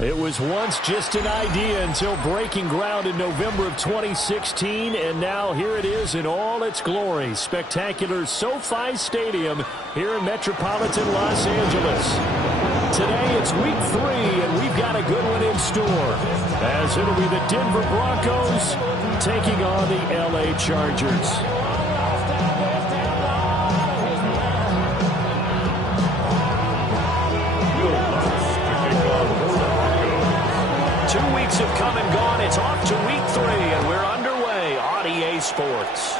It was once just an idea until breaking ground in November of 2016, and now here it is in all its glory. Spectacular SoFi Stadium here in metropolitan Los Angeles. Today it's week 3, and we've got a good one in store, as it'll be the Denver Broncos taking on the LA Chargers. 2 weeks have come and gone. It's off to week 3, and we're underway on EA Sports.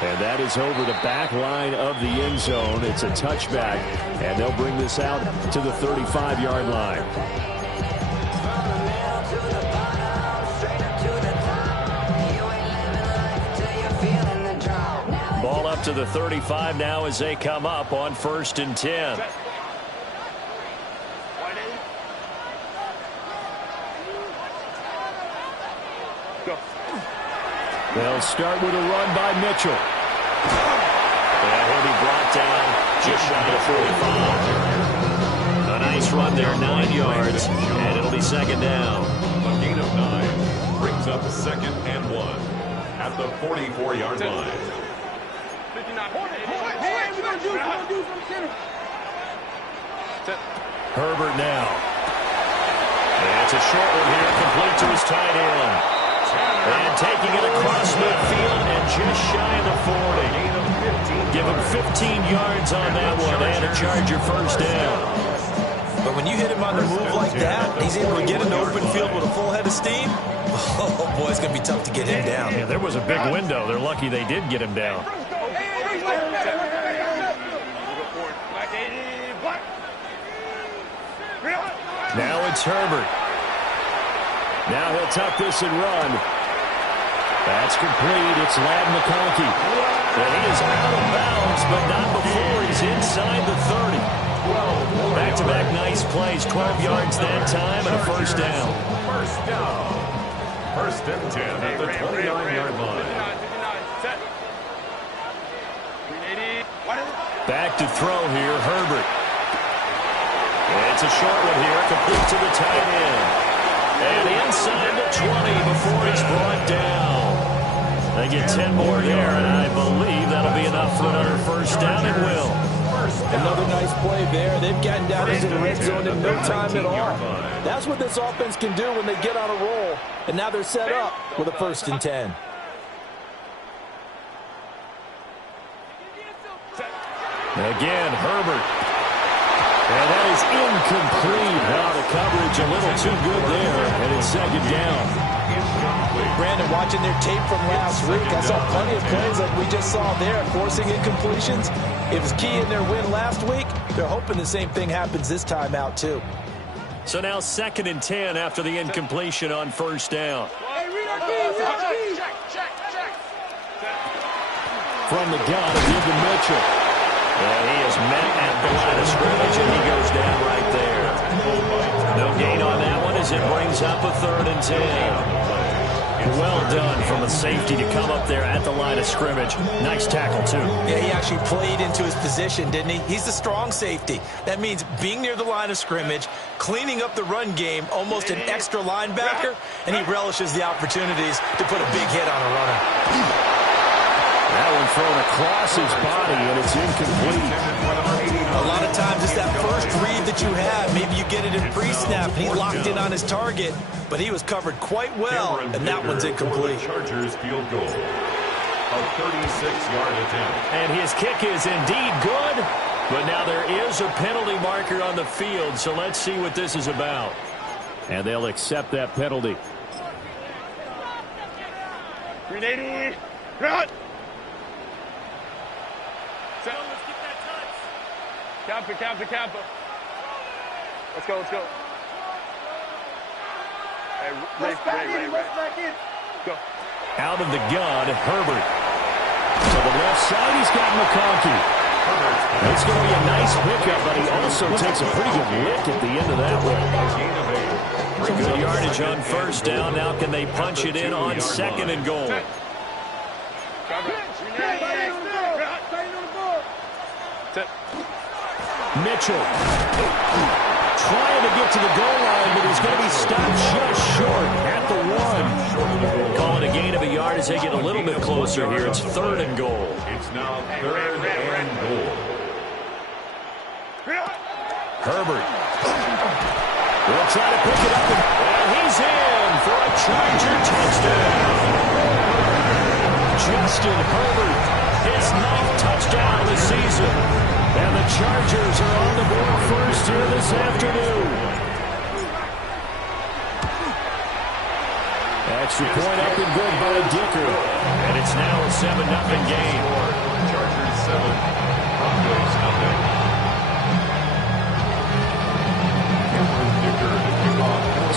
And that is over the back line of the end zone. It's a touchback, and they'll bring this out to the 35-yard line. Ball up to the 35 now as they come up on 1st and 10. They'll start with a run by Mitchell. And he'll be brought down just shy of 45. A nice run there, 9 yards, and it'll be 2nd down. A gain of 9 brings up 2nd and 1 at the 44-yard line. Herbert now. And it's a short one here, complete to his tight end. And taking it across midfield and just shy of the 40. Give him 15 yards on that one and a Charger 1st down. But when you hit him on the move like that, he's able to get in the open field with a full head of steam. Oh, boy, it's going to be tough to get him down. Yeah, there was a big window. They're lucky they did get him down. Now it's Herbert. Now he'll tuck this and run. That's complete. It's Ladd McConkey. And he is out of bounds, but not before he's inside the 30. Back-to-back nice plays. 12 yards that time and a 1st down. 1st down. 1st and 10 at the 29-yard line. Back to throw here, Herbert. It's a short one here, complete to the tight end. And inside the 20 before he's brought down. They get 10 more there, and I believe that'll be enough for another 1st down, and will. Another nice play there. They've gotten down into the red zone in no time at all. That's what this offense can do when they get on a roll. And now they're set up with a 1st and 10. Again, Herbert. And that is incomplete. Now the coverage a little too good there, and it's 2nd down. Brandon, watching their tape from last week, I saw plenty of plays like we just saw there, forcing incompletions. It was key in their win last week. They're hoping the same thing happens this time out, too. So now 2nd and 10 after the incompletion on 1st down. From the gun, give to Mitchell. And he is met at the line of scrimmage, and he goes down right there. No gain on that one as it brings up a 3rd and 10. Well done from a safety to come up there at the line of scrimmage. Nice tackle, too. Yeah, he actually played into his position, didn't he? He's the strong safety. That means being near the line of scrimmage, cleaning up the run game, almost an extra linebacker, and he relishes the opportunities to put a big hit on a runner. That one thrown across his body, and it's incomplete. A lot of times it's that first read that you have. Maybe you get it in pre-snap, and he locked in on his target, but he was covered quite well, and that one's incomplete. Chargers field goal. A 36-yard attempt. And his kick is indeed good, but now there is a penalty marker on the field, so let's see what this is about. And they'll accept that penalty. 380, run! Let's get that touch. Camper. Let's go. Hey, Ray. Go. Out of the gun, Herbert. To the left side, he's got McConkey. It's going to be a nice pickup, but he also takes a pretty good lick at the end of that one. Good yardage on 1st down. Now can they punch it in on 2nd and goal? Mitchell trying to get to the goal line, but he's going to be stopped just short at the 1. Calling a gain of a yard as they get a little bit closer here. It's 3rd and goal. It's now 3rd and goal. Herbert will try to pick it up, and he's in for a Charger touchdown. Justin Herbert, his 9th touchdown of the season. And the Chargers are on the board first here this afternoon. Extra point up and good by Dicker. And it's now a 7-0 game. Chargers 7, Broncos 0.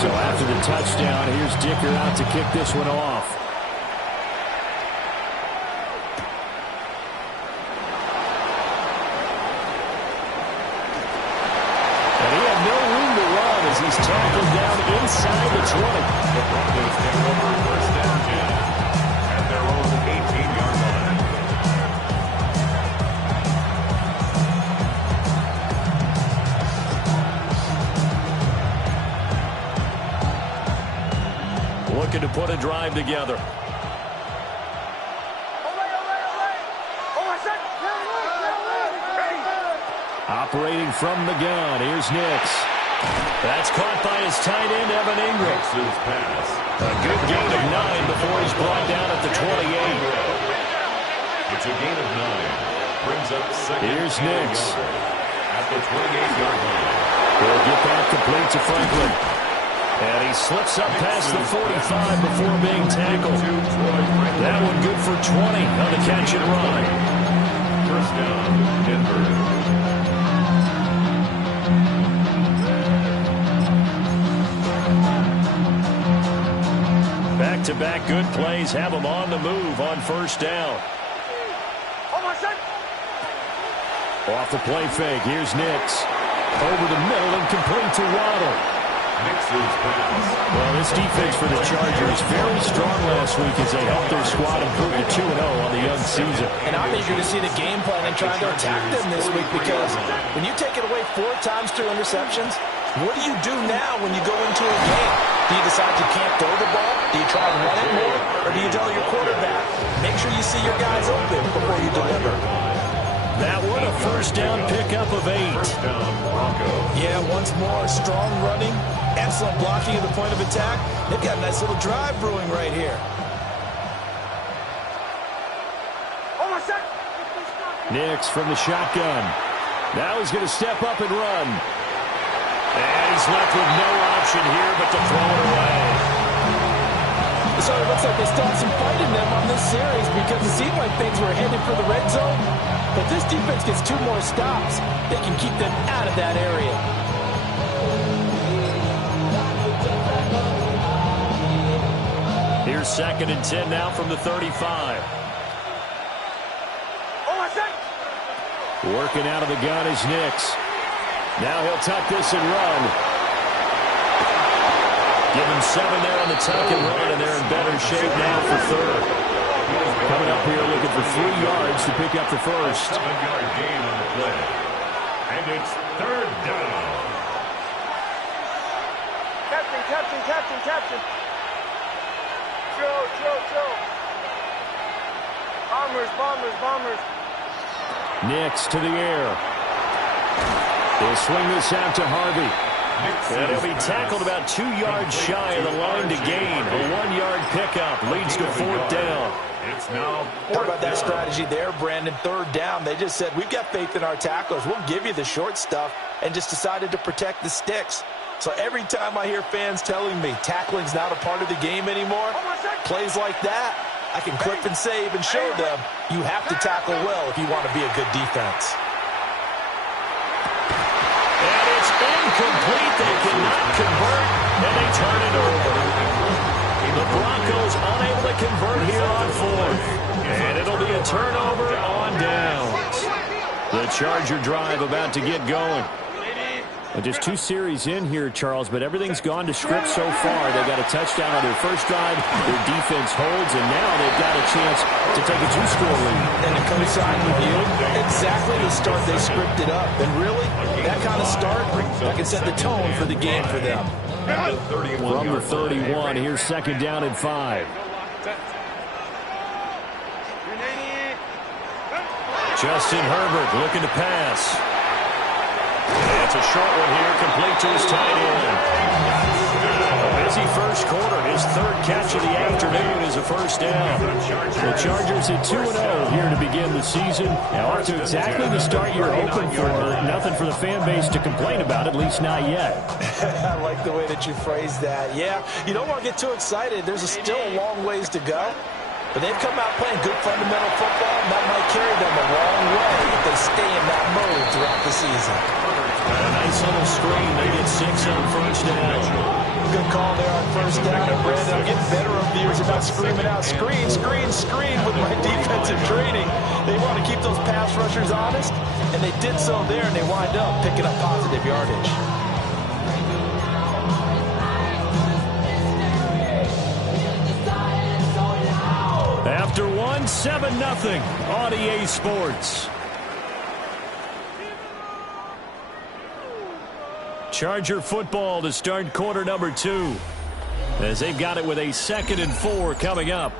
So after the touchdown, here's Dicker out to kick this one off. He's tackled down inside the 20. The Broncos take over 1st and 10 at their own 18-yard line. Looking to put a drive together. Operating from the gun, here's Nix. That's caught by his tight end, Evan Ingram. A good gain of 9 before he's brought down at the 28. It's a gain of 9. Brings up 2nd. Here's Nix. At the 28-yard line. He'll get that complete to Franklin. And he slips up past the 45 before being tackled. That one good for 20 on the catch and run. 1st down, Denver. Back-to-back good plays have him on the move on 1st down. Off the play fake, here's Nix. Over the middle and complete to Waddle. Nix's pass. Well, this defense for the Chargers very strong last week as they helped their squad improve to 2-0 on the young season. And I'm eager to see the game plan and trying to attack them this week because when you take it away 4 times through interceptions, what do you do now when you go into a game? Do you decide you can't throw the ball? Do you try and run it more? Or do you tell your quarterback, make sure you see your guys open before you deliver? That one, a 1st down pickup of 8. 1st down, Broncos. Yeah, once more, strong running, excellent blocking at the point of attack. They've got a nice little drive brewing right here. Nix from the shotgun. Now he's going to step up and run. And he's left with no option here but to throw it away. So it looks like they still have some fight in them on this series because it seemed like things were headed for the red zone. But this defense gets 2 more stops. They can keep them out of that area. Here's 2nd and 10 now from the 35. Working out of the gun is Nix. Now he'll tuck this and run. Give him 7 there on the tuck and run, and they're in better shape now for 3rd. Coming up here looking for 3 yards to pick up the 1st. 7-yard gain on the play. And it's 3rd down. Captain. Chill. Bombers. Nix to the air. They'll swing this out to Harvey. And he'll be tackled about 2 yards shy of the line to gain. A 1-yard pickup leads to 4th down. It's now 4th How about that down. strategy there, Brandon? 3rd down. They just said, we've got faith in our tacklers. We'll give you the short stuff, and just decided to protect the sticks. So every time I hear fans telling me tackling's not a part of the game anymore, plays like that, I can clip and save and show them you have to tackle well if you want to be a good defense. And it's incomplete. They cannot convert, and they turn it over. The Broncos unable to convert here on 4th. And it'll be a turnover on downs. The Charger drive about to get going. Well, just 2 series in here, Charles, but everything's gone to script so far. They got a touchdown on their first drive. Their defense holds, and now they've got a chance to take a 2-score lead. And to coincide with you, exactly the start they scripted up. And really, that kind of start, that can set the tone for the game for them. From the 31, here's 2nd down and 5. Justin Herbert looking to pass. It's a short one here, complete to his tight end. A busy first quarter. His 3rd catch of the afternoon is a first down. The Chargers at 2-0 here to begin the season. Now off to exactly the start you're hoping for. Nothing for the fan base to complain about, at least not yet. I like the way that you phrased that. Yeah, you don't want to get too excited. There's still a long ways to go. But they've come out playing good fundamental football, and that might carry them a long way if they stay in that mode throughout the season. A nice little screen. They get 6 on first down. Good call there on first down. And Brandon, I'm getting better over the years about screaming out, screen, screen, screen with my defensive training. They want to keep those pass rushers honest, and they did so there, and they wind up picking up positive yardage. After 1, 7-0 on EA Sports. Charger football to start quarter number 2. As they've got it with a 2nd and 4 coming up.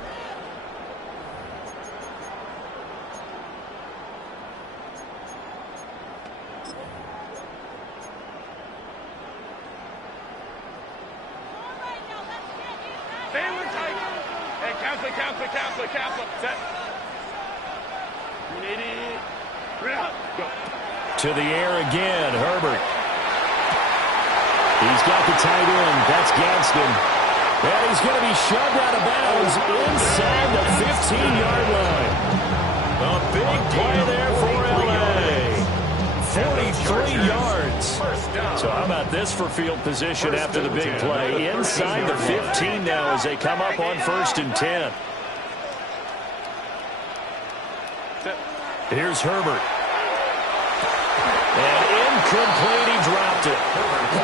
To the air again, Herbert. He's got the tight end. That's Gadsden. And he's going to be shoved out of bounds inside the 15-yard line. A big play there for L.A. 43 yards. So how about this for field position after the big play? Inside the 15 now as they come up on 1st and 10. Here's Herbert. And incomplete, he dropped it.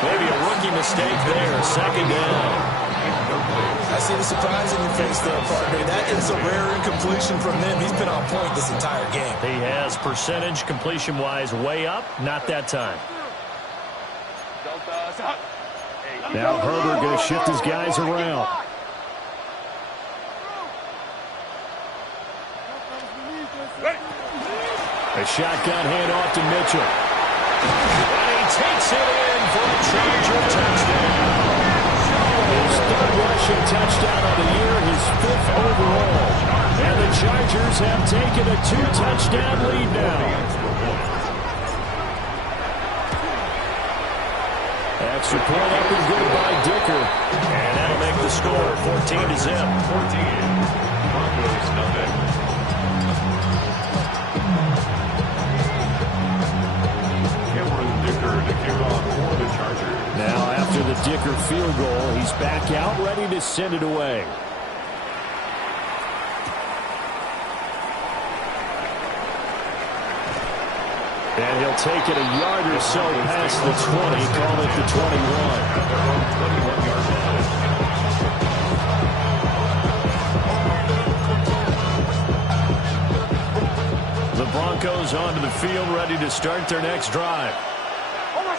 Maybe a rookie mistake there, 2nd down. I see the surprise in your face there, partner. That is a rare incompletion from him. He's been on point this entire game. He has percentage completion-wise way up, not that time. Now Herbert going to shift his guys around. A shotgun handoff to Mitchell. And he takes it in for a Charger touchdown. His 3rd rushing touchdown of the year, his 5th overall. And the Chargers have taken a 2-touchdown lead now. Extra point up and good by Dicker. And that'll make the score 14-0. 14. Broncos nothing. Now after the Dicker field goal, he's back out ready to send it away. And he'll take it a yard or so past the 20, call it the 21. The Broncos onto the field ready to start their next drive.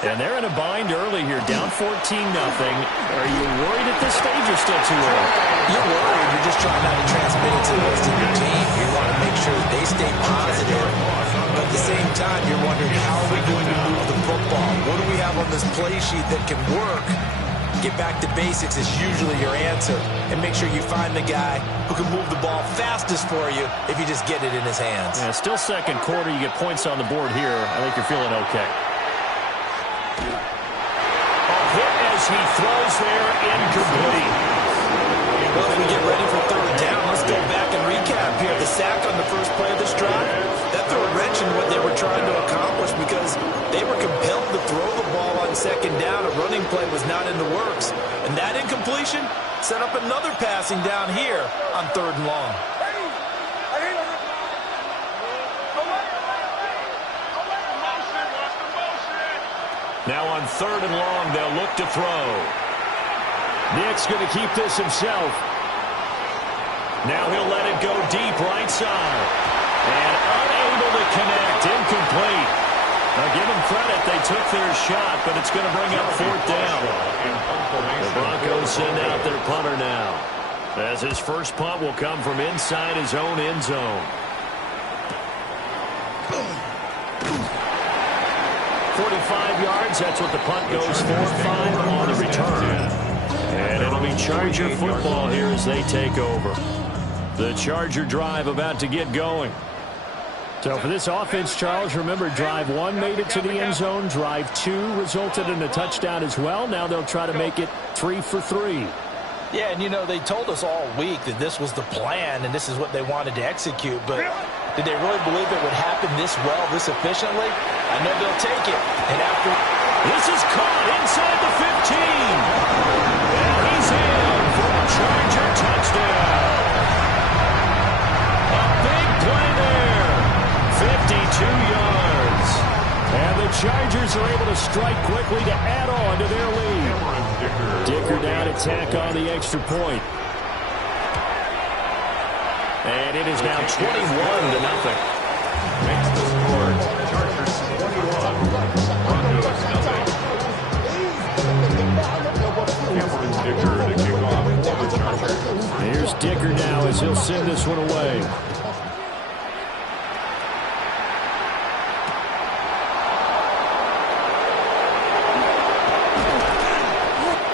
And they're in a bind early here, down 14-0. Are you worried at this stage or still too early? You're worried. You're just trying not to transmit it to the rest of your team. You want to make sure that they stay positive. But at the same time, you're wondering, how are we going to move the football? What do we have on this play sheet that can work? Get back to basics is usually your answer. And make sure you find the guy who can move the ball fastest for you if you just get it in his hands. Yeah, still 2nd quarter. You get points on the board here. I think you're feeling okay. As he throws there, incomplete. Well, as we get ready for 3rd down, let's go back and recap here. The sack on the first play of this drive, that threw a wrench in what they were trying to accomplish because they were compelled to throw the ball on 2nd down. A running play was not in the works. And that incompletion set up another passing down here on 3rd and long. Now on 3rd and long, they'll look to throw. Nick's going to keep this himself. Now he'll let it go deep right side. And unable to connect. Incomplete. Now give them credit. They took their shot, but it's going to bring up 4th down. The Broncos send out their punter now, as his first punt will come from inside his own end zone. 45 yards, that's what the punt goes for. 5 on the return. And it'll be Charger football here as they take over. The Charger drive about to get going. So for this offense, Charles, remember, drive 1 made it to the end zone. Drive 2 resulted in a touchdown as well. Now they'll try to make it 3 for 3. Yeah, and, you know, they told us all week that this was the plan and this is what they wanted to execute. But did they really believe it would happen this well, this efficiently? I know they'll take it. And after this is caught inside the 15. And he's in for a Charger touchdown. A big play there. 52 yards. And the Chargers are able to strike quickly to add on to their lead. Dicker down to tack on the extra point. And it is now 21-0. Makes the score. Chargers 21. Broncos nothing. Cameron Dicker to kick off for the Chargers. Here's Dicker now as he'll send this one away.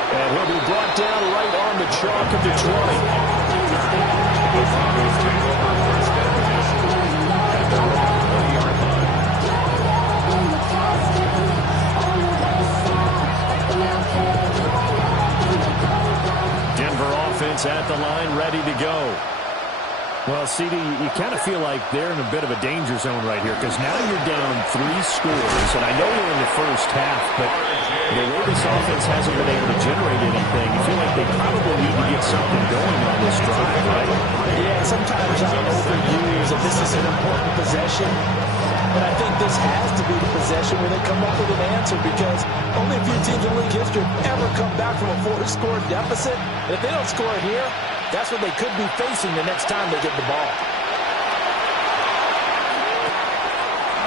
And he'll be brought down right on the chalk of the 20. The Broncos take over first down position at their own 20-yard line. Denver offense at the line, ready to go. Well, CD, you kind of feel like they're in a bit of a danger zone right here because now you're down 3 scores, and I know you're in the first half, but the way this offense hasn't been able to generate anything, you feel like they probably need to get something going on this drive, right? Yeah, sometimes I overuse that this is an important possession, but I think this has to be the possession where they come up with an answer because only a few teams in league history have ever come back from a 4-score deficit. And if they don't score it here, that's what they could be facing the next time they get the ball.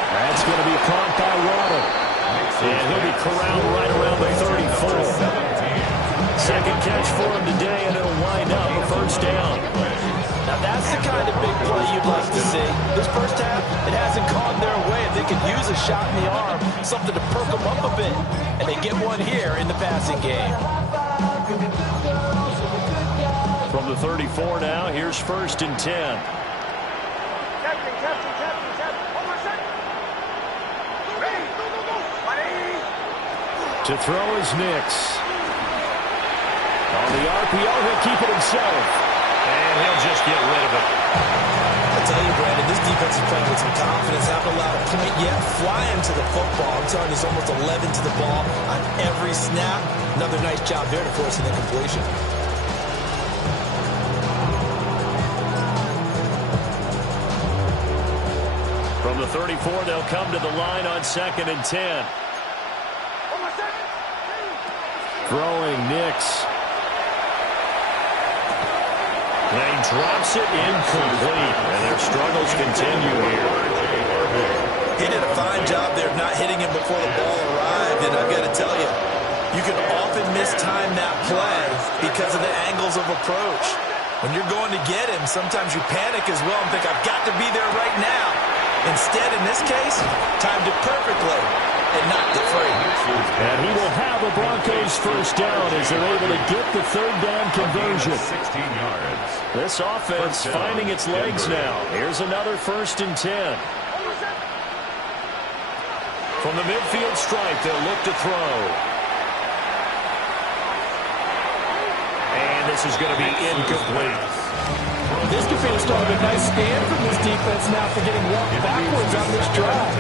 That's going to be caught by Waddle. And he'll be corralled right around the 34. Second catch for him today, and it'll wind up a first down. Now that's the kind of big play you'd like to see. This first half, it hasn't gone their way. If they could use a shot in the arm, something to perk them up a bit. And they get one here in the passing game. From the 34 now, here's 1st and 10. Captain. Hold on a second. Ready. Go. Ready. To throw is Nix. On the RPO, he'll keep it himself. And he'll just get rid of it. I tell you, Brandon, this defense is playing with some confidence. Haven't allowed a point yet. Flying to the football. I'm telling you, it's almost 11 to the ball on every snap. Another nice job there to force an incompletion. From the 34, they'll come to the line on 2nd and 10. Throwing Nix. They drops it incomplete, and their struggles continue here. He did a fine job there of not hitting him before the ball arrived, and I've got to tell you, you can often mistime that play because of the angles of approach. When you're going to get him, sometimes you panic as well and think, I've got to be there right now. Instead, in this case, timed it perfectly and knocked it free. And he will have a Broncos first down as they're able to get the 3rd down conversion. 16 yards. This offense finding its legs now. Here's another 1st and 10. From the midfield stripe, they'll look to throw. And this is going to be incomplete. This could be the start of a nice stand from this defense now for getting walked backwards on this drive.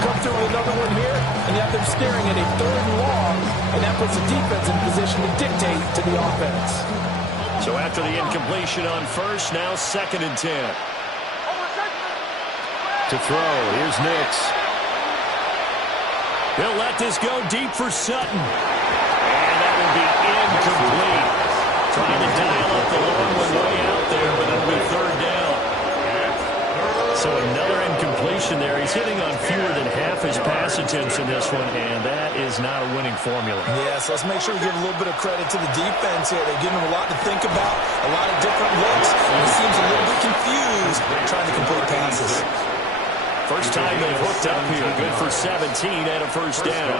Come through with another one here, and you have them staring at a 3rd and long, and that puts the defense in position to dictate to the offense. So after the incompletion on 1st, now 2nd and 10. To throw, here's Nix. They'll let this go deep for Sutton. And that will be incomplete. Trying to dial up the long one way out there, but it'll be third down. So another incompletion there. He's hitting on fewer than half his pass attempts in this one, and that is not a winning formula. Yes, let's make sure we give a little bit of credit to the defense here. They're giving him a lot to think about, a lot of different looks. He seems a little bit confused trying to complete passes. First time they've hooked up here. Good for 17 and a first down.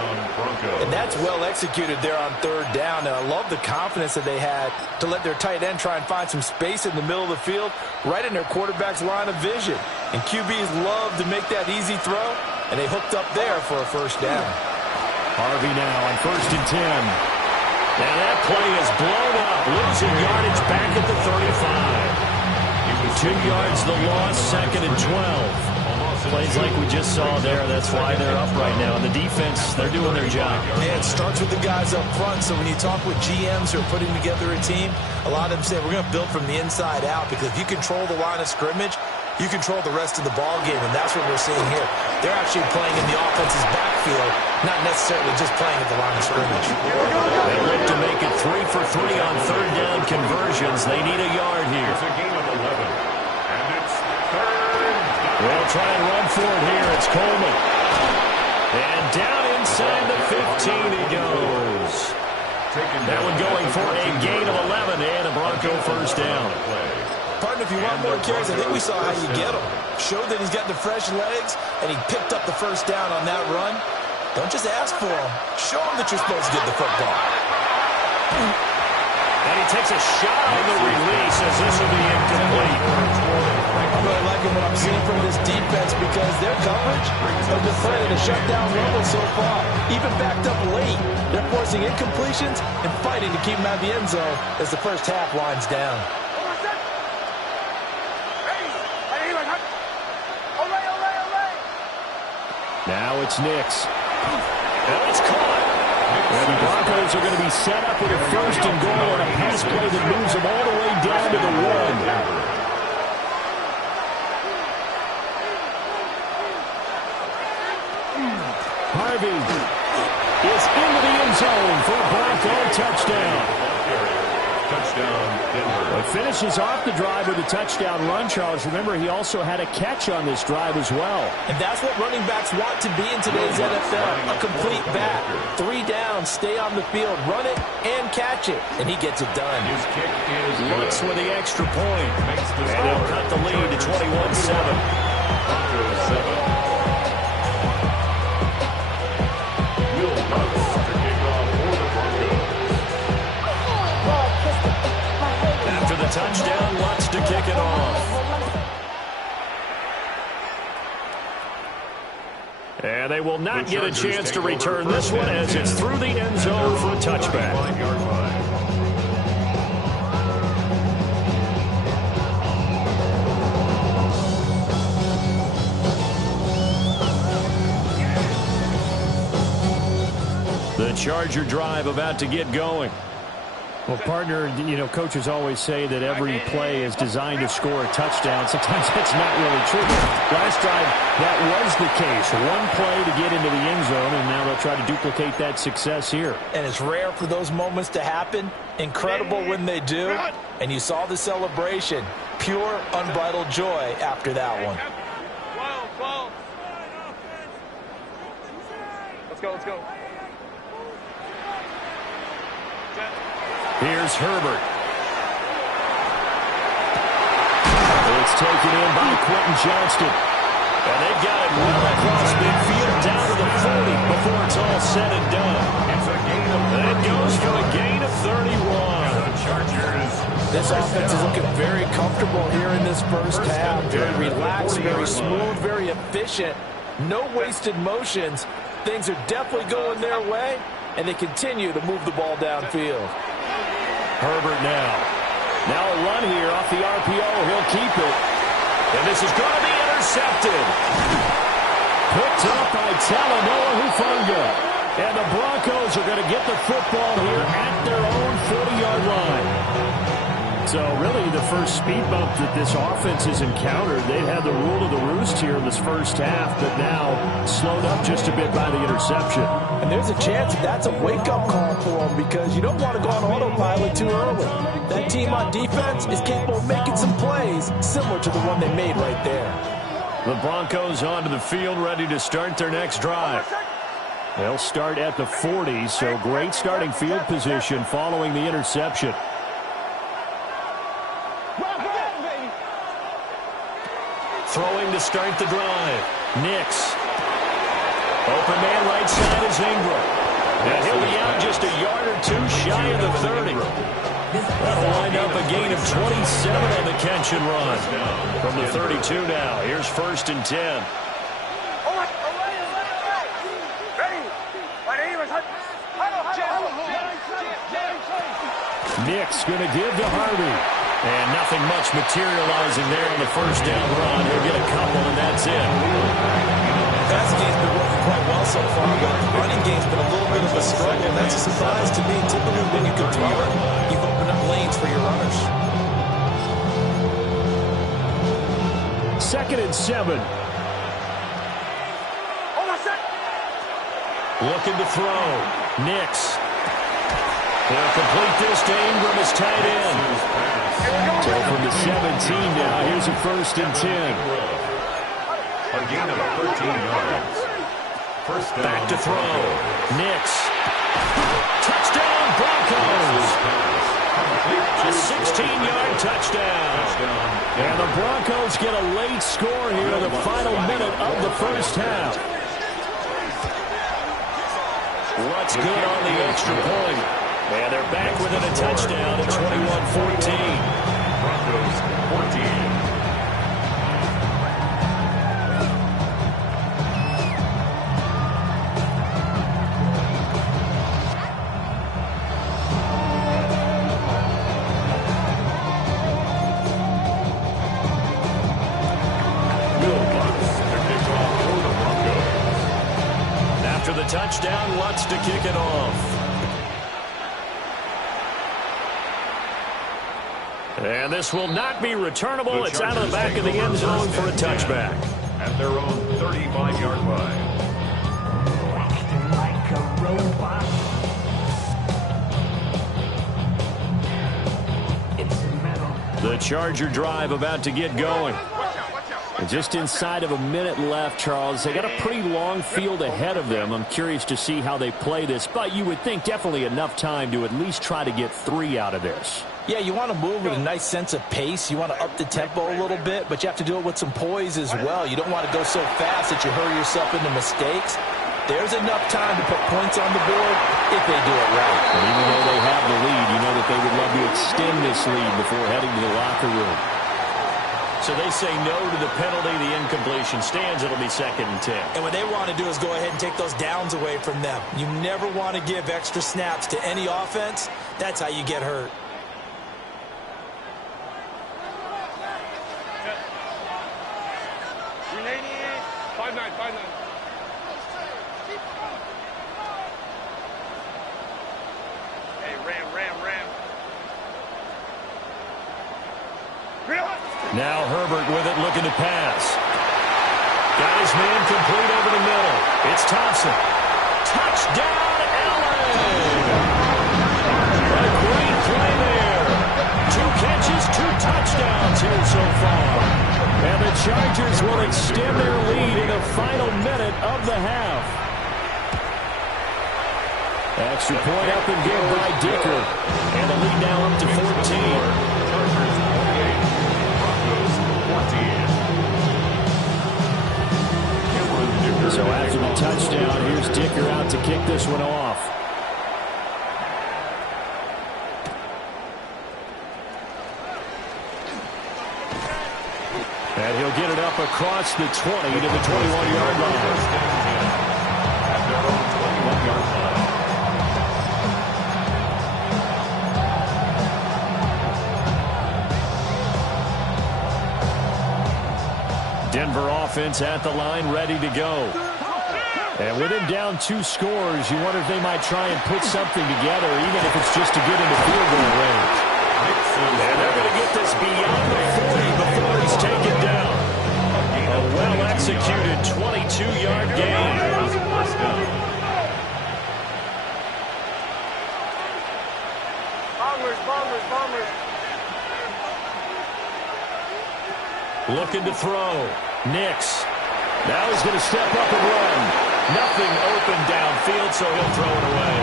And that's well executed there on third down. And I love the confidence that they had to let their tight end try and find some space in the middle of the field, right in their quarterback's line of vision. And QBs love to make that easy throw, and they hooked up there for a first down. Harvey now on 1st and 10. Now that play is blown up, losing yardage back at the 35. 2 yards the loss, 2nd and 12. Plays like we just saw there. That's why they're up right now. And the defense, they're doing their job. Yeah, it starts with the guys up front. So when you talk with GMs who are putting together a team, a lot of them say we're going to build from the inside out, because if you control the line of scrimmage, you control the rest of the ball game, and that's what we're seeing here. They're actually playing in the offense's backfield, not necessarily just playing at the line of scrimmage. They look to make it 3 for 3 on third down conversions. They need a yard here. It's a gain of 11. And it's third. They'll try and run for it here. It's Coleman. And down inside the 15 he goes. That one going for a gain of 11 and a Bronco first down. Partner, if you want more carries, I think we saw how you get him. Showed that he's got the fresh legs, and he picked up the first down on that run. Don't just ask for him. Show him that you're supposed to get the football. And he takes a shot on the release as this will be incomplete. I'm really liking what I'm seeing from this defense, because their coverage has been playing at a shutdown level so far. Even backed up late, they're forcing incompletions and fighting to keep them out of the end zone as the first half winds down. Now it's Nix. And it's caught. And the Broncos are going to be set up with a 1st and goal on a pass play that moves them all the way down to the 1. Harvey is into the end zone for a Bronco touchdown. Touchdown, Denver. But finishes off the drive with a touchdown run, Charles. Remember, he also had a catch on this drive as well. And that's what running backs want to be in today's NFL, a complete back. 3 down, stay on the field, run it, and catch it. And he gets it done. His kick is Looks good. with the extra point. Makes the And he'll cut the lead to 21-7. Broncos 7. Will Lutz to kick off for the Broncos. After the touchdown, Lutz to kick it off. And they will not get a chance to return this one as it's through the end zone for a touchback. 5-yard line. The Charger drive about to get going. Well, partner, you know, coaches always say that every play is designed to score a touchdown. Sometimes that's not really true. Last drive, that was the case. One play to get into the end zone, and now they'll try to duplicate that success here. And it's rare for those moments to happen. Incredible when they do. And you saw the celebration. Pure, unbridled joy after that one. Let's go, let's go. Here's Herbert. It's taken in by Quentin Johnston. And they've got it well across midfield down to the 40 before it's all said and done. It's a gain of That goes for a gain of 31. the Chargers. This offense is looking very comfortable here in this first half. Very relaxed, very smooth, very efficient. No wasted motions. Things are definitely going their way, and they continue to move the ball downfield. Herbert now. Now a run here off the RPO. He'll keep it. And this is going to be intercepted. Picked up by Talanoa Hufanga. And the Broncos are going to get the football here at their own 40-yard line. So really the first speed bump that this offense has encountered, they've had the rule of the roost here in this first half, but now slowed up just a bit by the interception. And there's a chance that's a wake-up call for them because you don't want to go on autopilot too early. That team on defense is capable of making some plays similar to the one they made right there. The Broncos onto the field ready to start their next drive. They'll start at the 40, so great starting field position following the interception. Throwing to start the drive. Nix. Open man right side is Ingram. And he'll be out just a yard or two shy of the 30. That'll wind up a gain of 27 on the catch and run. From the 32 now, here's 1st and 10. Nix going to give to Harvey. And nothing much materializing there on the first down run. He'll get a couple, and that's it. Passing game's been working quite well so far, but running game's been a little bit of a struggle. That's a surprise to me. Typically, when you can throw it, you've opened up lanes for your runners. 2nd and 7. Looking to throw. Nix. He'll complete this to Ingram as tight end. So from the 17 now, here's a 1st and 10. A gain of 13 yards. Back to throw. Nix. Touchdown, Broncos. A 16-yard touchdown. And the Broncos get a late score here in the final minute of the first half. What's good on the extra point? And they're back within a touchdown at 21-14. Broncos 14. After the touchdown, Lutz to kick it off. And this will not be returnable. It's out of the back of the end zone for a touchback. At their own 35-yard line. Acting like a robot. It's metal. The Charger drive about to get going. And just inside of a minute left, Charles. They got a pretty long field ahead of them. I'm curious to see how they play this, but you would think definitely enough time to at least try to get 3 out of this. Yeah, you want to move with a nice sense of pace. You want to up the tempo a little bit, but you have to do it with some poise as well. You don't want to go so fast that you hurry yourself into mistakes. There's enough time to put points on the board if they do it right. And even though they have the lead, you know that they would love to extend this lead before heading to the locker room. So they say no to the penalty. The incompletion stands. It'll be 2nd and 10. And what they want to do is go ahead and take those downs away from them. You never want to give extra snaps to any offense. That's how you get hurt. Now Herbert with it, looking to pass. Got his man complete over the middle. It's Thompson. Touchdown, Allen! What a great play there. 2 catches, 2 touchdowns here so far. And the Chargers will extend their lead in the final minute of the half. Extra point up and good by Dicker. And the lead now up to 14. So after the touchdown, here's Dicker out to kick this one off. And he'll get it up across the 20 to the 21-yard line. At their own 21-yard line. Denver offense at the line, ready to go. And with him down 2 scores, you wonder if they might try and put something together, even if it's just to get into field goal range. And they're going to get this beyond the 40 before he's taken down. A well-executed 22-yard gain. Bombers. Looking to throw. Nix. Now he's going to step up and run. Nothing open downfield, so he'll throw it away.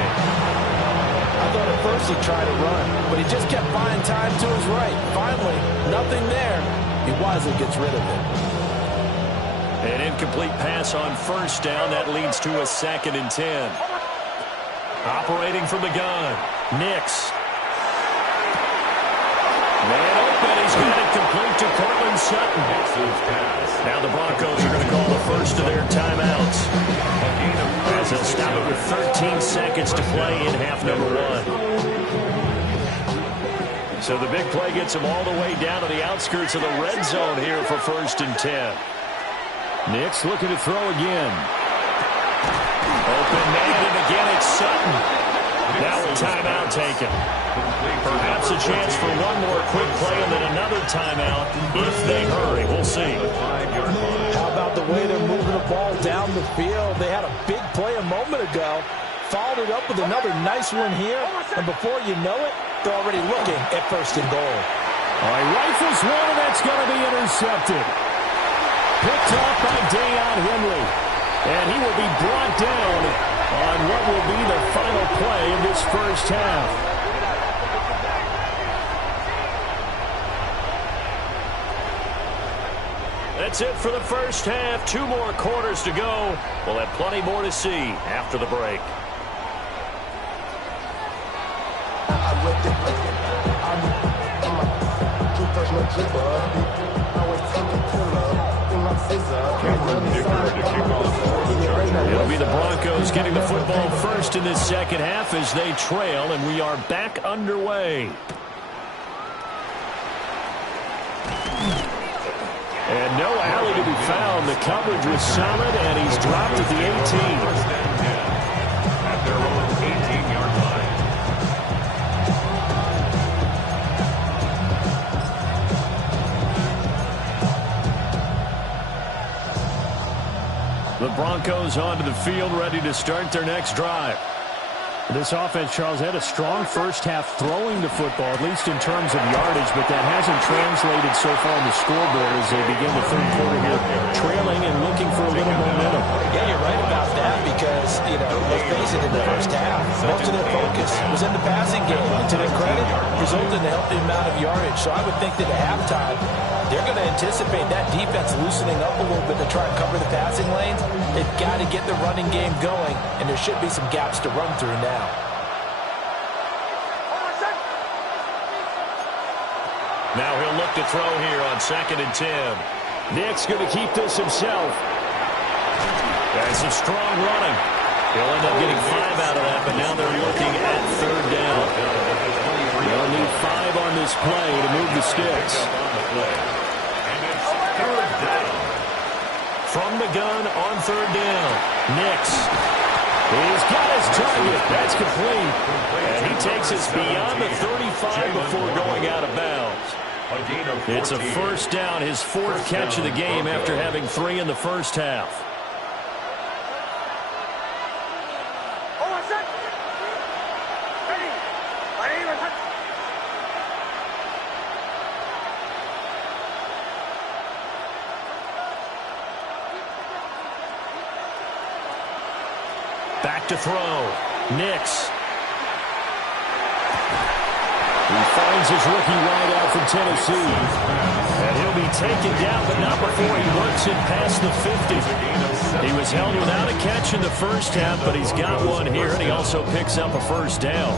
I thought at first he tried to run, but he just kept buying time to his right. Finally, nothing there. He wisely gets rid of it. An incomplete pass on first down. That leads to a 2nd and 10. Operating from the gun. Nix. Man open. He's got it complete to Cortland Sutton. Now the Broncos are going to call the first of their timeouts, as they'll stop it with 13 seconds to play in half number 1. So the big play gets them all the way down to the outskirts of the red zone here for 1st and 10. Nix looking to throw again. Open man, and again it's Sutton. Now a timeout taken. Perhaps a chance for one more quick play and then another timeout if they hurry. We'll see. How about the way they're moving the ball down the field? They had a big play a moment ago. Followed it up with another nice one here. And before you know it, they're already looking at 1st and goal. All right, rifles one, and that's going to be intercepted. Picked off by Dayon Henry. And he will be brought down on what will be the final play of this first half. That's it for the first half. 2 more quarters to go. We'll have plenty more to see after the break. It'll be the Broncos getting the football first in this second half as they trail, and we are back underway. And no alley to be found. The coverage was solid, and he's dropped at the 18. At their own 18-yard line. The Broncos onto the field, ready to start their next drive. This offense, Charles, had a strong first half throwing the football, at least in terms of yardage, but that hasn't translated so far on the scoreboard as they begin the third quarter here, trailing and looking for a little momentum. Yeah, you're right about that because, let's face it, in the first half, most of their focus was in the passing game. And to their credit, resulted in a healthy amount of yardage. So I would think that at halftime, they're going to anticipate that defense loosening up a little bit to try and cover the passing lanes. They've got to get the running game going, and there should be some gaps to run through now. Now he'll look to throw here on 2nd and 10. Nick's going to keep this himself. That's some strong running. He'll end up getting 5 out of that, but now they're looking at 3rd down. They'll need 5 on this play to move the sticks. From the gun on 3rd down. Nix. He's got his target. That's complete. And he takes us beyond the 35 before going out of bounds. It's a 1st down, his 4th catch of the game after having 3 in the first half. Back to throw. Nix. He finds his rookie wideout from Tennessee. And he'll be taken down, but not before he works it past the 50. He was held without a catch in the first half, but he's got one here, and he also picks up a 1st down.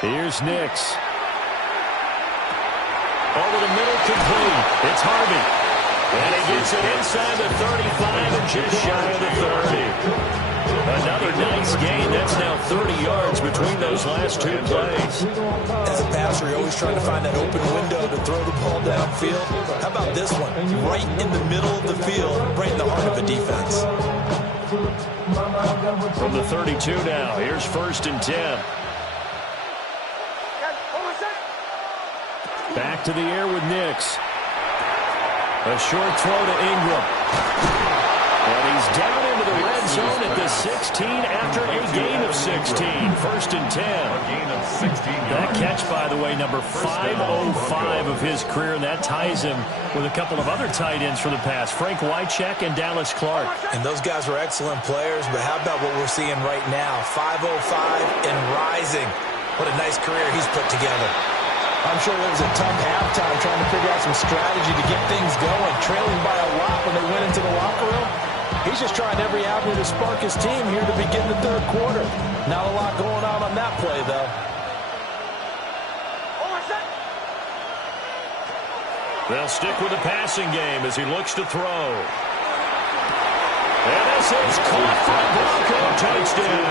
Here's Nix. Over the middle, complete. It's Harvey. And he gets it inside the 35 and just shy of the 30. Another nice gain. That's now 30 yards between those last two plays. As a passer, you're always trying to find that open window to throw the ball downfield. How about this one? Right in the middle of the field, right in the heart of a defense. From the 32 now, here's 1st and 10. Back to the air with Nix. A short throw to Ingram. And he's down into the red zone at the 16 after a gain of 16. 1st and 10. That catch, by the way, number 505 of his career, and that ties him with a couple of other tight ends for the pass, Frank Wycheck and Dallas Clark. And those guys were excellent players, but how about what we're seeing right now? 505 and rising. What a nice career he's put together. I'm sure there was a tough halftime trying to figure out some strategy to get things going, trailing by a lot when they went into the locker room. He's just trying every avenue to spark his team here to begin the third quarter. Not a lot going on that play, though. They'll stick with the passing game as he looks to throw. And this is caught for a Bronco touchdown.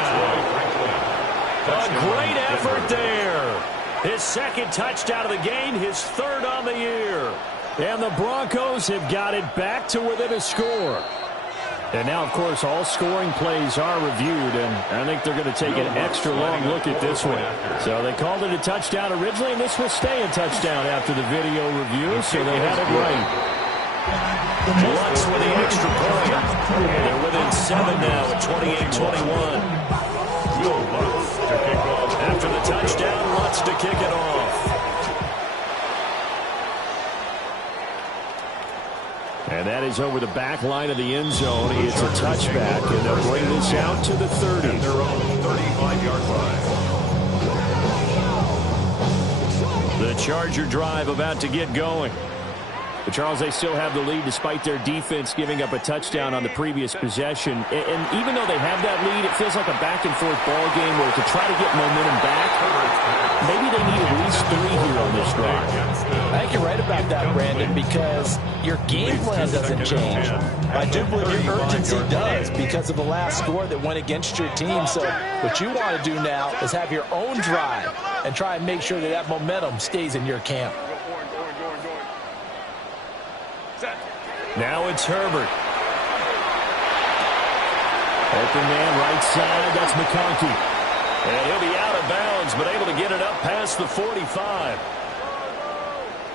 A great effort there. His second touchdown of the game, his third on the year. And the Broncos have got it back to within a score. And now, of course, all scoring plays are reviewed, and I think they're going to take an extra long look at this one. So they called it a touchdown originally, and this will stay a touchdown after the video review, so they had it right. Lutz with the extra point. They're within 7 now at 28-21. After the touchdown, Lutz to kick it off. And that is over the back line of the end zone. It's a touchback, and they'll bring this out to the 30. Their own 35-yard line. The Charger drive about to get going. But Charles, they still have the lead despite their defense giving up a touchdown on the previous possession. And even though they have that lead, it feels like a back-and-forth ball game where to try to get momentum back, maybe they need at least 3 here on this drive. I think you're right about that, Brandon, because your game plan doesn't change. I do believe your urgency does because of the last score that went against your team. So what you want to do now is have your own drive and try and make sure that that momentum stays in your camp. Now it's Herbert. Open man right side. That's McConkey. And he'll be out of bounds, but able to get it up past the 45.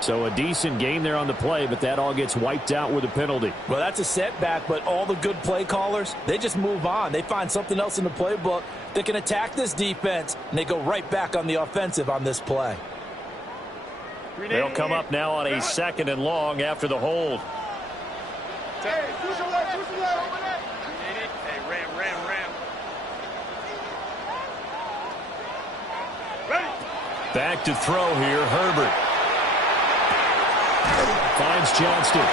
So a decent gain there on the play, but that all gets wiped out with a penalty. Well, that's a setback, but all the good play callers, they just move on. They find something else in the playbook that can attack this defense, and they go right back on the offensive on this play. They'll come up now on a 2nd and long after the hold. Hey, Ram. Back to throw here, Herbert. Finds Johnston.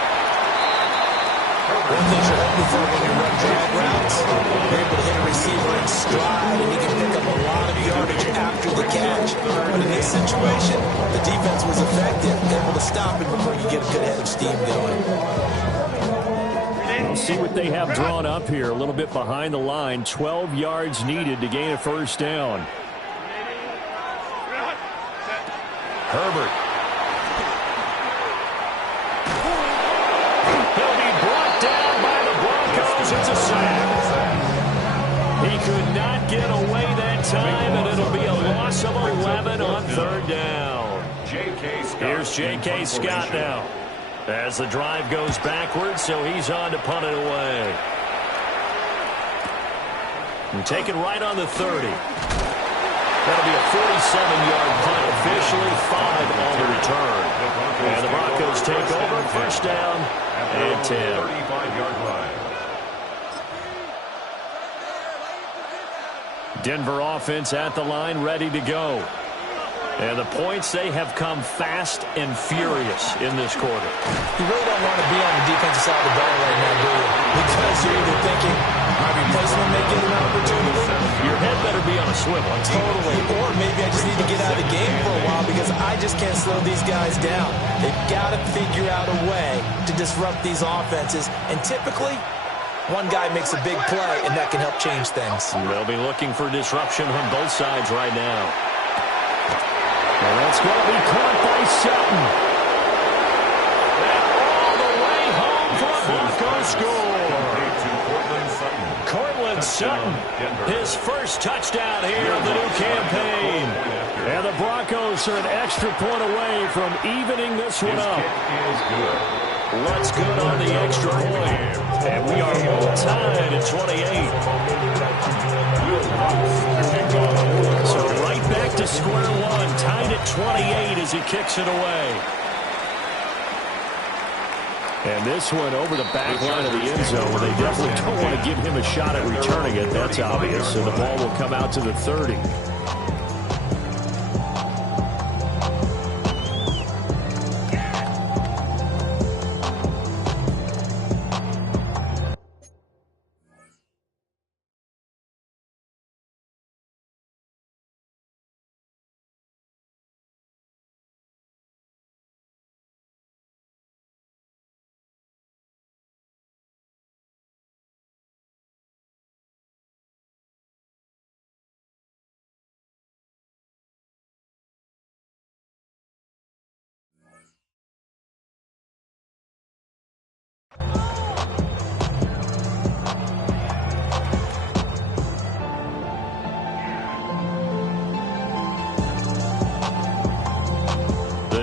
One thing you're hoping for when you run drag routes, you're able to hit a receiver in stride, and you can pick up a lot of yardage after the catch. But in this situation, the defense was effective, able to stop it before you get a good head of steam going. We'll see what they have drawn up here. A little bit behind the line. 12 yards needed to gain a 1st down. Herbert. He'll be brought down by the Broncos. It's a sack. He could not get away that time, and it'll be a loss of 11 on 3rd down. Here's J.K. Scott now. As the drive goes backwards, so he's on to punt it away. And take it right on the 30. That'll be a 47-yard punt, officially 5 on the return. And the Broncos take over, 1st down and 10. 35-yard line. Denver offense at the line, ready to go. And the points, they have come fast and furious in this quarter. You really don't want to be on the defensive side of the ball right now, do you? Because you're either thinking, my replacement may get an opportunity. Your head better be on a swivel. Totally. Or maybe I just need to get out of the game for a while because I just can't slow these guys down. They've got to figure out a way to disrupt these offenses. And typically, One guy makes a big play, and that can help change things. They'll be looking for disruption on both sides right now. And that's going to be caught by Sutton. And all the way home for a Broncos score. Cortland Sutton, his first touchdown here of the new campaign. And the Broncos are an extra point away from evening this one up. What's good on the extra point? And we are all tied at 28. So right back to square one, tied at 28 as he kicks it away. And this one over the back line of the end zone, where they definitely don't want to give him a shot at returning it. That's obvious. So the ball will come out to the 30.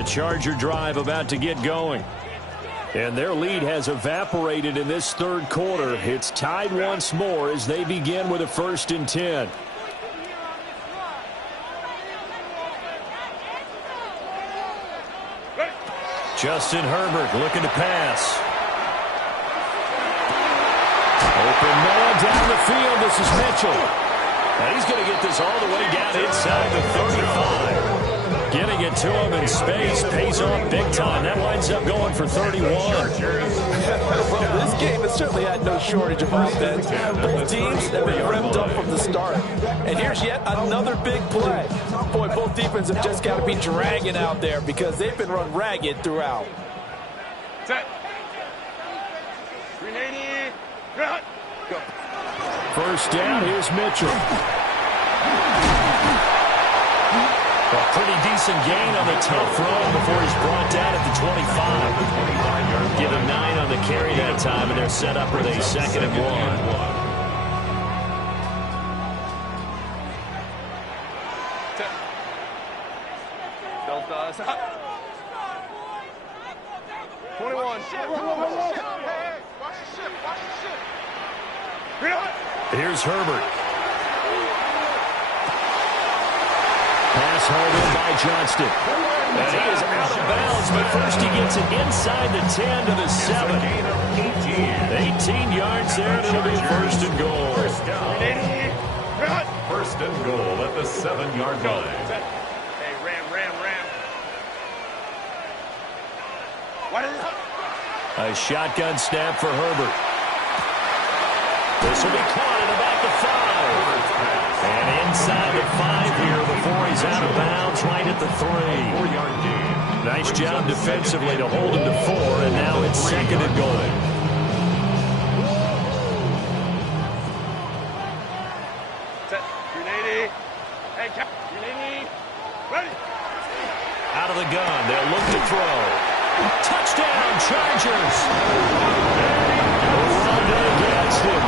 Charger drive about to get going. And their lead has evaporated in this third quarter. It's tied once more as they begin with a 1st and 10. Justin Herbert looking to pass. Open man down the field. This is Mitchell. And he's going to get this all the way down inside the 35. Getting it to him in space pays off big time. That winds up going for 31. Well, this game has certainly had no shortage of offense. Both teams have been revved up from the start. And here's yet another big play. Boy, both defenses have just got to be dragging out there because they've been run ragged throughout. Set. 380. Go. First down, here's Mitchell. A pretty decent gain on the tough run before he's brought down at the 25. Give him 9 on the carry that time, and they're set up with a 2nd and 1. Delta. 21. Watch the ship. Here's Herbert. Pass hauled in by Johnston. And he is out of bounds, but first he gets it inside the 10 to the 7. 18 yards there, and it'll be 1st and goal. First and goal at the 7-yard line. Hey, ram. What is it? A shotgun snap for Herbert. This will be caught at about the 5. And inside the 5 here before he's out of bounds, right at the 3. 4-yard gain. Nice job defensively to hold him to 4, and now it's 2nd and goal. Set. 380. Hey, 380. Ready. Out of the gun, they'll look to throw. Touchdown, Chargers! Run against him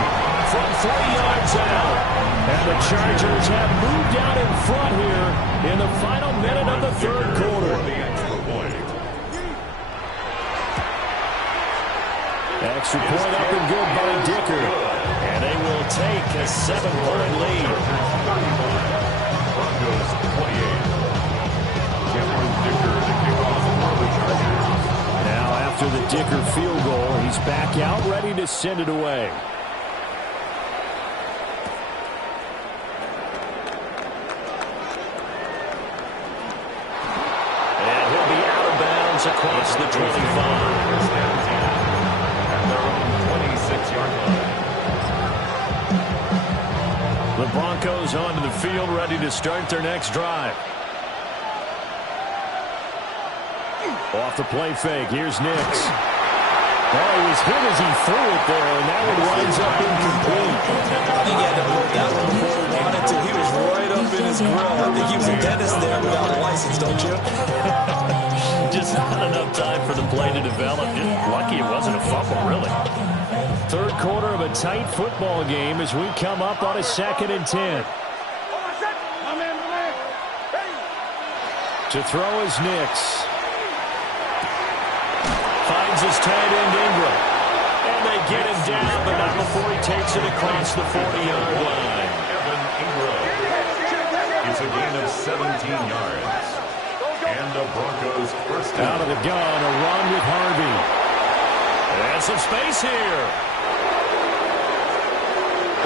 from 3 yards out. And the Chargers have moved out in front here in the final minute of the third quarter. Extra point up and good by Dicker. And they will take a 7-point lead. Broncos 28. Cameron Dicker, the kickoff for the Chargers. Now after the Dicker field goal, he's back out ready to send it away. Across the 25. At their own 26-yard line. The Broncos onto the field, ready to start their next drive. Off the play fake, here's Nix. Oh, he was hit as he threw it there, and that one winds up incomplete. I think he had to move that one before he wanted to. He was right up in his grill. I think he was a dentist there without a license, don't you? Just not enough time for the play to develop. Just lucky it wasn't a fumble, really. Third quarter of a tight football game as we come up on a 2nd and 10. To throw is Nix. Finds his tight end Ingram. And they get him down, but not before he takes it across the 40-yard line. Evan Ingram. It's a gain of 17 yards. And the Broncos first down. Out of the gun, a run with Harvey. And some space here.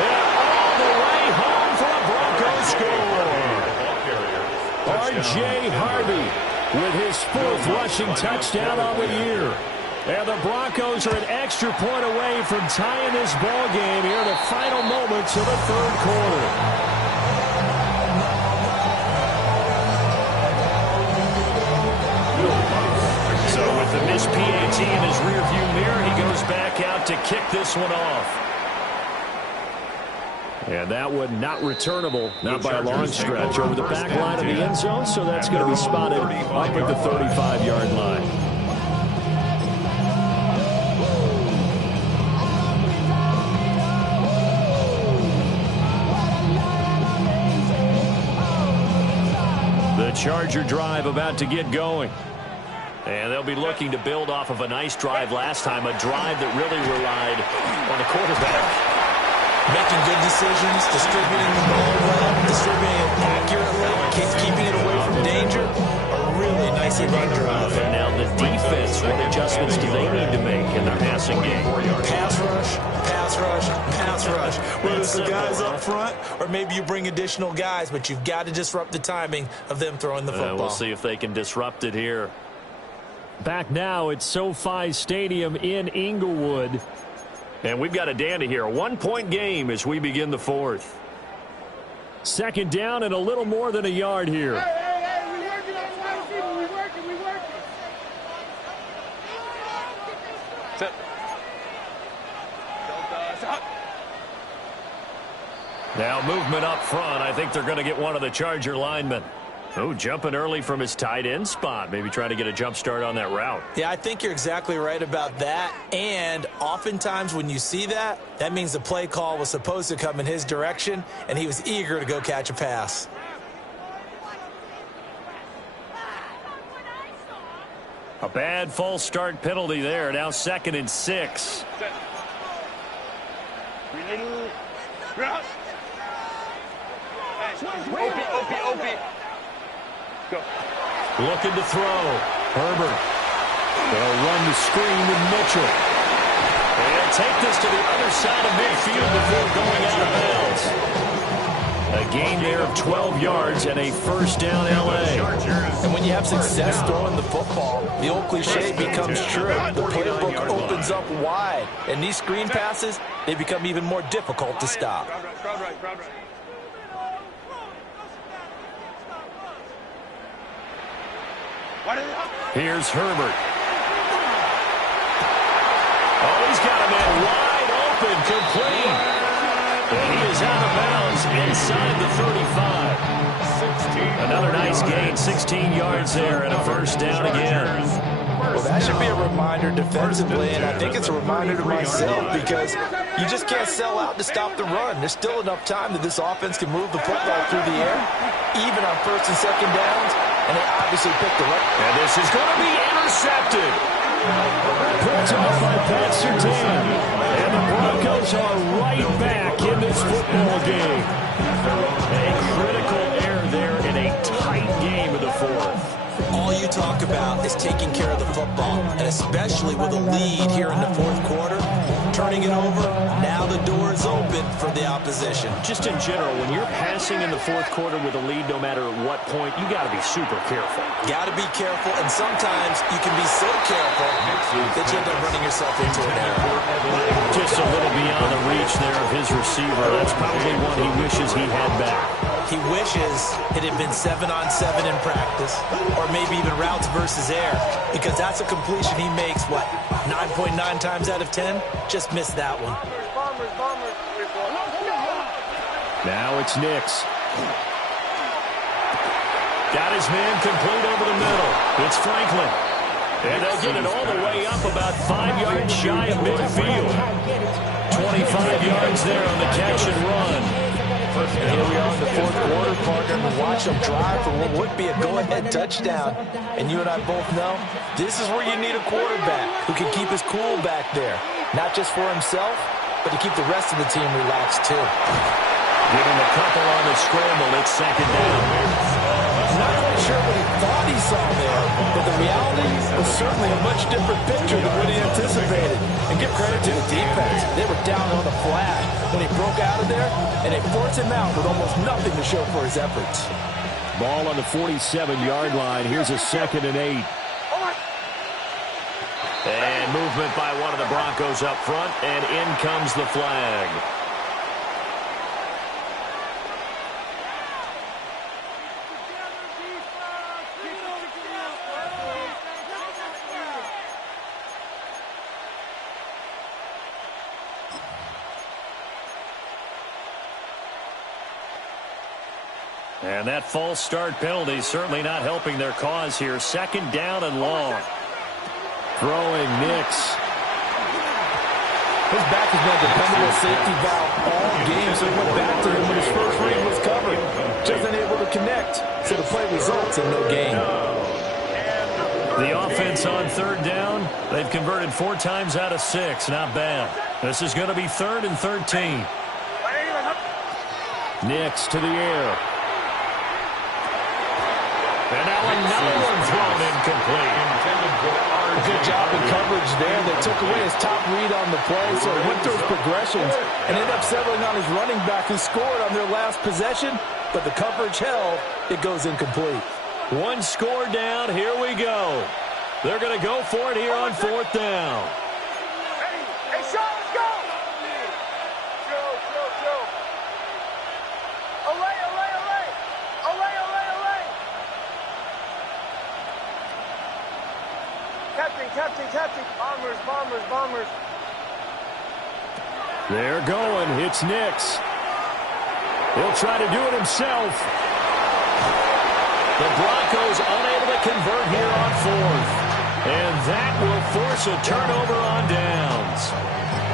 And all the way home for a Broncos score. R.J. Harvey with his 4th rushing touchdown on the year. And the Broncos are an extra point away from tying this ball game here in the final moments of the 3rd quarter. So with the missed PAT in his rearview mirror, he goes back out to kick this one off. And that one not returnable, not by a long stretch, over the back line of the end zone, so that's going to be spotted up at the 35-yard line. The Charger drive about to get going. And they'll be looking to build off of a nice drive last time, a drive that really relied on the quarterback. Making good decisions, distributing the ball well, distributing it accurately, keeping it away from danger. A really nicely run drive. And now the defense, what adjustments do they need to make in their passing game? Pass rush, pass rush, pass rush. Whether it's the guys up front or maybe you bring additional guys, but you've got to disrupt the timing of them throwing the football. We'll see if they can disrupt it here. Back now at SoFi Stadium in Inglewood. And we've got a dandy here. A 1-point game as we begin the 4th. 2nd down and a little more than a yard here. Hey, we working on wide receiver. We working. Sit. Now movement up front. I think they're going to get one of the Charger linemen. Oh, jumping early from his tight end spot. Maybe trying to get a jump start on that route. Yeah, I think you're exactly right about that. And oftentimes when you see that, that means the play call was supposed to come in his direction, and he was eager to go catch a pass. A bad false start penalty there. Now 2nd and 6. OP. Go. Looking to throw. Herbert. They'll run the screen with Mitchell. They'll take this to the other side of midfield before going out of bounds. A gain there of 12 yards and a first down L.A. And when you have success throwing the football, the old cliche becomes true. The playbook opens up wide. And these screen passes, they become even more difficult to stop. Crowd right. Here's Herbert. Oh, he's got a man wide open, complete. And he is out of bounds inside the 35. Another nice gain, 16 yards there, and a first down again. Well, that should be a reminder defensively, and I think it's a reminder to myself because you just can't sell out to stop the run. There's still enough time that this offense can move the football through the air, even on 1st and 2nd downs, and they obviously picked the right. And this is going to be intercepted. Picked off by Pat Surtain. And the Broncos are right back in this football game. A critical error there in a tight game of the 4th. All you talk about is taking care of the football, and especially with a lead here in the 4th quarter, turning it over, now the door is open for the opposition. Just in general, when you're passing in the 4th quarter with a lead, no matter at what point, you got to be super careful. Got to be careful, and sometimes you can be so careful that you end up running yourself into an error. Just a little beyond the reach there of his receiver. That's probably one he wishes he had back. He wishes it had been 7-on-7 in practice, or maybe maybe even routes versus air, because that's a completion he makes, what, 9.9 times out of 10? Just missed that one. Now it's Nix. Got his man complete over the middle. It's Franklin. And they'll get it all the way up about 5 yards shy of midfield. 25 yards there on the catch and run. And here we are in the fourth quarter, partner, and watch them drive for what would be a go-ahead touchdown. And you and I both know this is where you need a quarterback who can keep his cool back there. Not just for himself, but to keep the rest of the team relaxed too. Giving a couple on the scramble, it's second down. Not quite sure what he thought he saw there, but the reality was certainly a much different picture than what he anticipated. And give credit to the defense. They were down on the flash when he broke out of there, and they forced him out with almost nothing to show for his efforts. Ball on the 47-yard line. Here's a 2nd and 8. And movement by one of the Broncos up front, and in comes the flag. And that false start penalty certainly not helping their cause here. 2nd down and long. Throwing Nix. His back has been a dependable safety valve all game, so he went back to him when his first read was covered. Just unable to connect, so the play results in no gain. The offense on 3rd down, they've converted 4 times out of 6. Not bad. This is going to be 3rd and 13. Nix to the air. And now another one thrown incomplete. Good job in coverage there. They took away his top read on the play, so he went through his progressions and ended up settling on his running back who scored on their last possession, but the coverage held. It goes incomplete. 1 score down. Here we go. They're going to go for it here on 4th down. Hey, Sean, let's go! Chill. Olay. Captain. Bombers. They're going. It's Nix. He'll try to do it himself. The Broncos unable to convert here on 4th. And that will force a turnover on downs.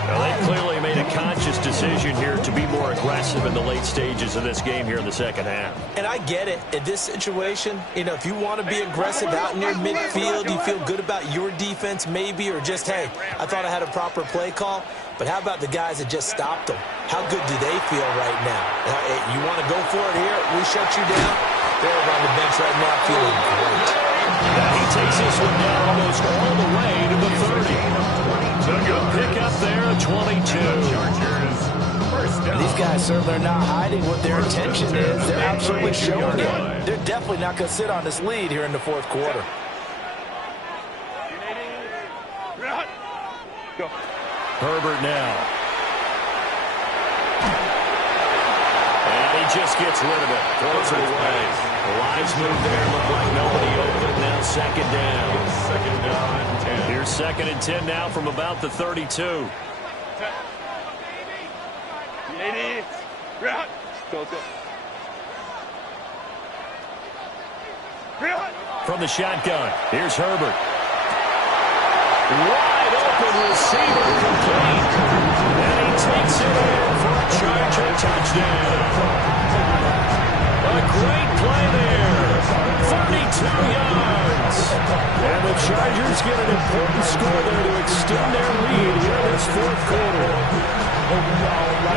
Well, they clearly made a conscious decision here to be more aggressive in the late stages of this game here in the 2nd half. And I get it. In this situation, if you want to be aggressive out near midfield, you feel good about your defense maybe, or just, hey, I thought I had a proper play call. But how about the guys that just stopped them? How good do they feel right now? You want to go for it here? We shut you down? They're on the bench right now feeling great. Now he takes this one down almost all the way to the 30. So good pick up there at 22. These guys certainly are not hiding what their intention is. They're absolutely showing it. They're definitely not going to sit on this lead here in the 4th quarter. Herbert now. And he just gets rid of it. Throws it away. The lines move there. Look like nobody open. Now 2nd down. 2nd down and 10. Here's 2nd and 10 now from about the 32. From the shotgun, here's Herbert. Wide open receiver complete. And he takes it in for a Charger touchdown. A great play there. 32 yards. And the Chargers get an important score there to extend their lead here in this 4th quarter.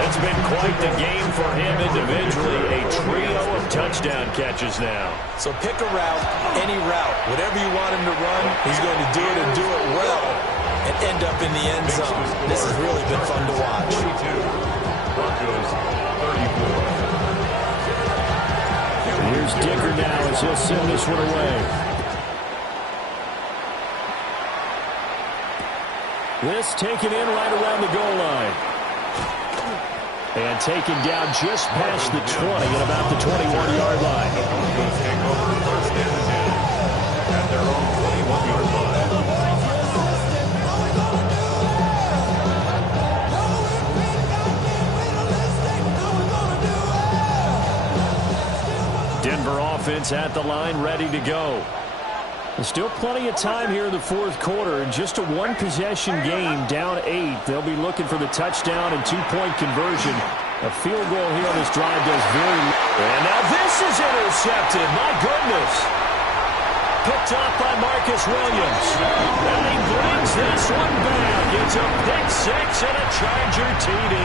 It's been quite the game for him individually. A trio of touchdown catches now. So pick a route, any route. Whatever you want him to run, he's going to do it and do it well and end up in the end zone. This has really been fun to watch. 22. Broncos 34. Here's Dicker now as he'll send this one away. This taken in right around the goal line. And taken down just past the 20 at about the 21-yard line. their own 21-yard line. Denver offense at the line, ready to go. There's still plenty of time here in the fourth quarter. Just a one-possession game, down 8. They'll be looking for the touchdown and two-point conversion. A field goal here on this drive does very little. And now this is intercepted. My goodness. Picked off by Marcus Williams. And he brings this one back. It's a pick six and a Charger TD.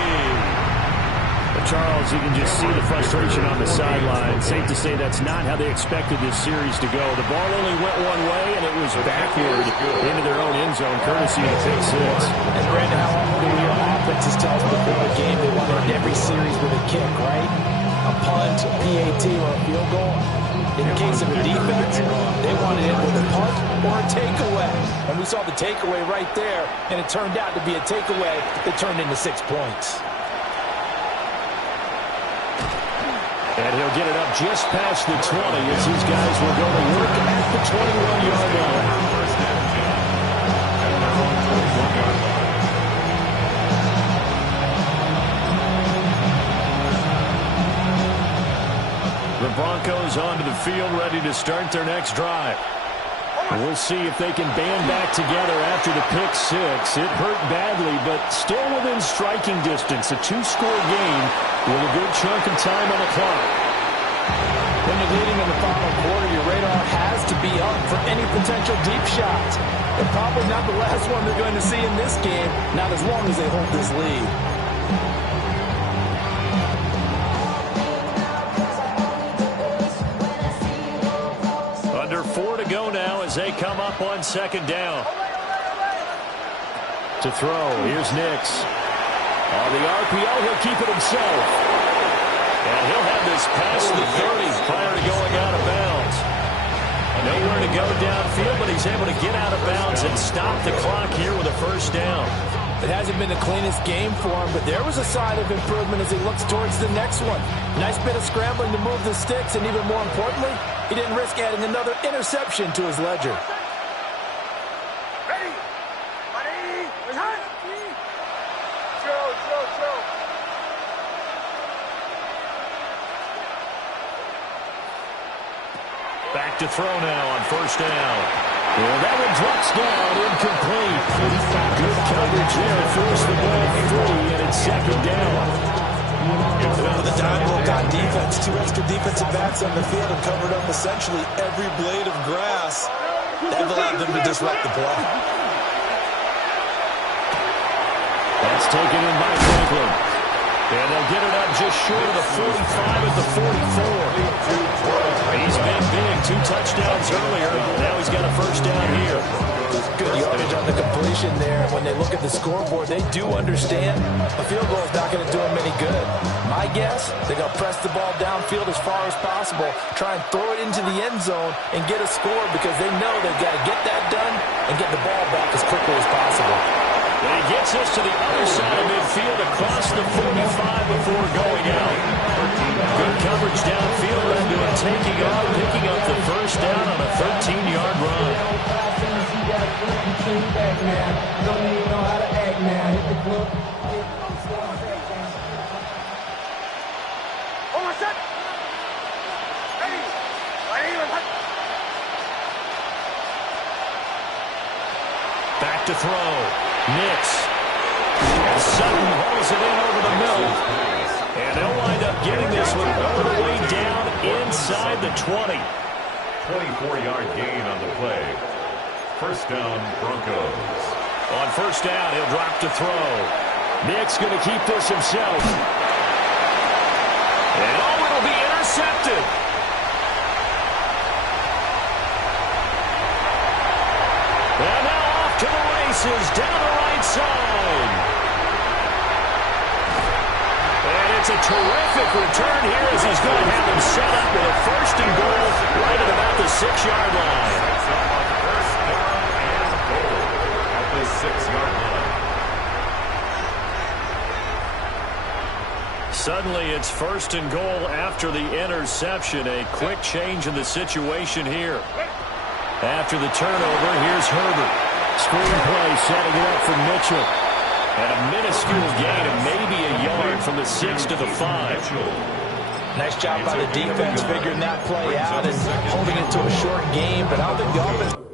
Charles, you can just see the frustration on the sideline. Safe to say that's not how they expected this series to go. The ball only went one way, and it was backward into their own end zone, courtesy of the pick six. And Brandon, how often do we hear offenses tell us before the game they want to end every series with a kick, right? A punt, a PAT, or a field goal. In the case of a defense, they wanted it with a punt or a takeaway. And we saw the takeaway right there, and it turned out to be a takeaway that turned into 6 points. And he'll get it up just past the 20 as these guys will go to work at the 21-yard line. The Broncos onto the field, ready to start their next drive. We'll see if they can band back together after the pick six. It hurt badly, but still within striking distance. A two-score game with a good chunk of time on the clock. When you're leading in the final quarter, your radar has to be up for any potential deep shots. And probably not the last one they're going to see in this game, not as long as they hold this lead. Under 4 to go now as they come up on second down. To throw, here's Nix. On the RPO, he'll keep it himself. And he'll have this past the 30 prior to going out of bounds. Nowhere to go downfield, but he's able to get out of bounds and stop the clock here with a first down. It hasn't been the cleanest game for him, but there was a sign of improvement as he looks towards the next one. Nice bit of scrambling to move the sticks, and even more importantly, he didn't risk adding another interception to his ledger. Ready? Ready? Behind. Show. Back to throw now on first down. Well, that one drops down, incomplete. Good coverage there, forced the ball free, and it's second down. Well, the dime look on defense. 2 extra defensive backs on the field and covered up essentially every blade of grass. That allowed them to disrupt the play. That's taken in by Franklin. And they'll get it up just short of the 45 at the 44. He's been big. 2 touchdowns earlier. Now he's got a first down here. Good yardage on the completion there. When they look at the scoreboard, they do understand a field goal is not going to do them any good. My guess, they're going to press the ball downfield as far as possible, try and throw it into the end zone and get a score because they know they've got to get that done and get the ball back as quickly as possible. And he gets us to the other side of midfield across the 45 before going out. Good coverage downfield led to him taking off, picking up the first down on a 13-yard run. Hold on, set. Ready? Back to throw. Nix. And Sutton hauls it in over the middle. And they'll wind up getting this one all the way down inside the 20. 24-yard gain on the play. First down, Broncos. On first down, he'll drop to throw. Nix going to keep this himself. And it'll be intercepted. And now off to the races down the right side. And it's a terrific return here as he's going to have him set up with a first and goal right at about the 6-yard line. First down and goal at the 6-yard line. Suddenly it's first and goal after the interception. A quick change in the situation here. After the turnover, here's Herbert. Screen play setting it up for Mitchell. And a minuscule gain of maybe a yard from the 6 to the 5. Nice job by the defense figuring that play out and holding it to a short game, but I don't think the offense